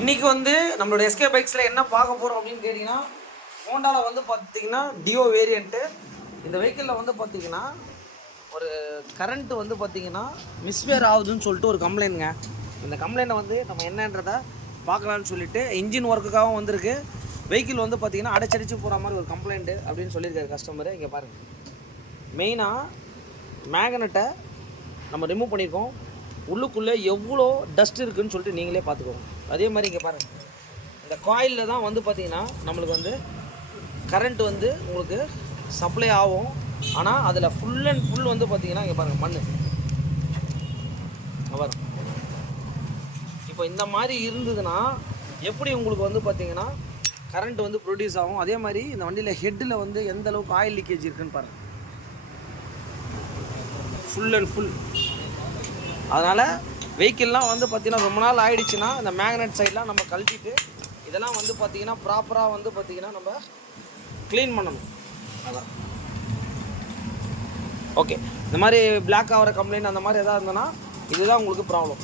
இன்றைக்கி வந்து நம்மளோட எஸ்கே பைக்ஸில் என்ன பார்க்க போகிறோம் அப்படின்னு கேட்டிங்கன்னா, ஹோண்டாவில் வந்து பார்த்திங்கன்னா டியோ வேரியண்ட்டு. இந்த வெஹிக்கிளில் வந்து பார்த்திங்கன்னா ஒரு கரண்ட்டு வந்து பார்த்திங்கன்னா மிஸ்வேர் ஆகுதுன்னு சொல்லிட்டு ஒரு கம்ப்ளைண்ட்டுங்க. இந்த கம்ப்ளைண்ட்டை வந்து நம்ம என்னன்றதை பார்க்கலான்னு சொல்லிட்டு இன்ஜின் ஒர்க்குக்காகவும் வந்திருக்கு. வெஹிக்கிள் வந்து பார்த்திங்கன்னா அடைச்சடிச்சு போகிற மாதிரி ஒரு கம்ப்ளைண்ட்டு அப்படின்னு சொல்லியிருக்காரு கஸ்டமரு. இங்கே பாருங்கள், மெயினாக மேக்னெட்டை நம்ம ரிமூவ் பண்ணியிருக்கோம். உள்ளுக்குள்ளே எவ்வளோ டஸ்ட் இருக்குதுன்னு சொல்லிட்டு நீங்களே பார்த்துக்கோங்க. அதே மாதிரி இங்கே பாருங்கள், இந்த காயிலில் தான் வந்து பார்த்திங்கன்னா நம்மளுக்கு வந்து கரண்ட் வந்து உங்களுக்கு சப்ளை ஆகும். ஆனால் அதில் ஃபுல் அண்ட் ஃபுல் வந்து பார்த்திங்கன்னா இங்கே பாருங்கள் மண் வரும். இப்போ இந்த மாதிரி இருந்ததுன்னா எப்படி உங்களுக்கு வந்து பார்த்திங்கன்னா கரண்ட் வந்து ப்ரொடியூஸ் ஆகும். அதே மாதிரி இந்த வண்டியில் ஹெட்டில் வந்து எந்த அளவுக்கு ஆயில் லீக்கேஜ் இருக்குதுன்னு பாருங்கள், ஃபுல் அண்ட் ஃபுல். அதனால் வெஹிக்கிள்லாம் வந்து பார்த்திங்கன்னா ரொம்ப நாள் ஆகிடுச்சுன்னா இந்த மேக்னெட் சைட்லாம் நம்ம கழட்டிட்டு இதெல்லாம் வந்து பார்த்திங்கன்னா ப்ராப்பராக வந்து பார்த்திங்கன்னா நம்ம க்ளீன் பண்ணணும். அதான் ஓகே. இந்த மாதிரி பிளாக் ஆகிற கம்ப்ளைண்ட் அந்த மாதிரி எதாவது இருந்ததுன்னா இதுதான் உங்களுக்கு ப்ராப்ளம்.